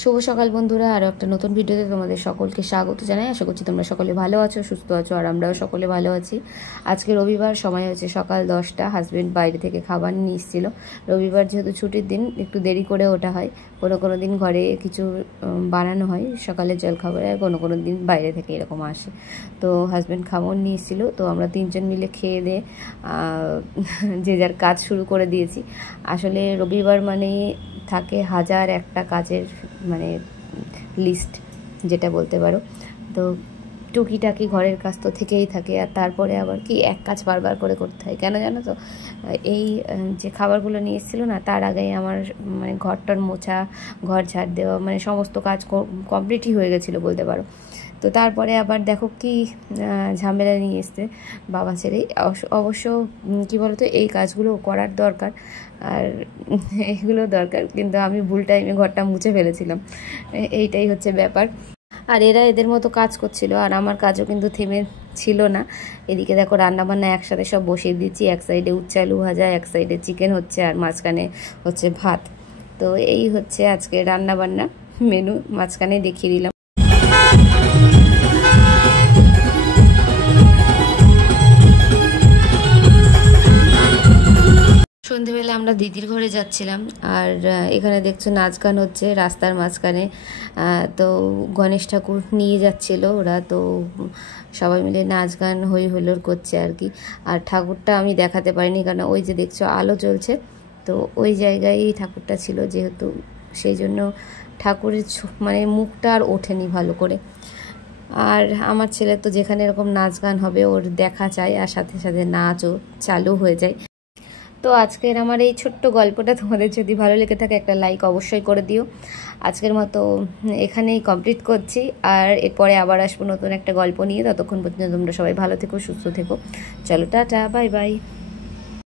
শুভ সকাল বন্ধুরা, আরও একটা নতুন ভিডিওতে তোমাদের সকলকে স্বাগত জানাই। আশা করছি তোমরা সকলে ভালো আছো, সুস্থ আছো, আর আমরাও সকলে ভালো আছি। আজকে রবিবার, সময় হচ্ছে সকাল 10টা। হাজব্যান্ড বাইরে থেকে খাবার নিয়ে এসেছিল। রবিবার যেহেতু ছুটির দিন, একটু দেরি করে ওঠা হয়। কোনো দিন ঘরে কিছু বানানো হয় সকালের জলখাবারে, আর কোনো দিন বাইরে থেকে এরকম আসে। তো হাজব্যান্ড খাবার নিয়ে এসেছিলো, তো আমরা তিনজন মিলে খেয়ে দিয়ে যে যার কাজ শুরু করে দিয়েছি। আসলে রবিবার মানে থাকে হাজার একটা কাজের মানে লিস্ট, যেটা বলতে পারো। তো টুকিটাকি ঘরের কাজ তো থেকেই থাকে, আর তারপরে আবার কি এক কাজ বারবার করে করতে হয়। কেন জানো তো, এই যে খাবারগুলো নিয়ে এসেছিলো না, তার আগেই আমার মানে ঘরটার মোছা, ঘর ঝাড় দেওয়া, মানে সমস্ত কাজ কমপ্লিটই হয়ে গেছিলো বলতে পারো। তো তারপরে আবার দেখো কি ঝামেলা নিয়ে এসছে বাবা ছেড়ে। অবশ্য কী বলতো, এই কাজগুলো করার দরকার, আর এগুলো দরকার, কিন্তু আমি ভুল টাইমে ঘরটা মুছে ফেলেছিলাম, এইটাই হচ্ছে ব্যাপার। আর এরা এদের মতো কাজ করছিল, আর আমার কাজও কিন্তু থেমে ছিল না। এদিকে দেখো রান্নাবান্না একসাথে সব বসিয়ে দিচ্ছি। এক সাইডে উচ্ছে আলু ভাজা, এক সাইডে চিকেন হচ্ছে, আর মাঝখানে হচ্ছে ভাত। তো এই হচ্ছে আজকে রান্নাবান্না মেনু, মাঝখানে দেখিয়ে দিলাম। সন্ধেবেলা আমরা দিদির ঘরে যাচ্ছিলাম, আর এখানে দেখছো নাচ গান হচ্ছে রাস্তার মাঝখানে। তো গণেশ ঠাকুর নিয়ে যাচ্ছিল ওরা, তো সবাই মিলে নাচ গান হই হুল্লোড় করছে আর কি। আর ঠাকুরটা আমি দেখাতে পারিনি, কারণ ওই যে দেখছো আলো জ্বলছে, তো ওই জায়গায় ঠাকুরটা ছিল, যেহেতু সেই জন্য ঠাকুরের মানে মুখটা আর ওঠেনি ভালো করে। আর আমার ছেলে তো যেখানে এরকম নাচ গান হবে ওর দেখা চাই, আর সাথে সাথে নাচও চালু হয়ে যায়। তো আজকের আমার এই ছোট্ট গল্পটা তোমাদের যদি ভালো লেগে থাকে, একটা লাইক অবশ্যই করে দিও। আজকের মতো এখানেই কমপ্লিট করছি, আর এরপরে আবার আসবো নতুন একটা গল্প নিয়ে। ততক্ষণ পর্যন্ত তোমরা সবাই ভালো থেকো, সুস্থ থেকো। চলো টাটা, বাই বাই।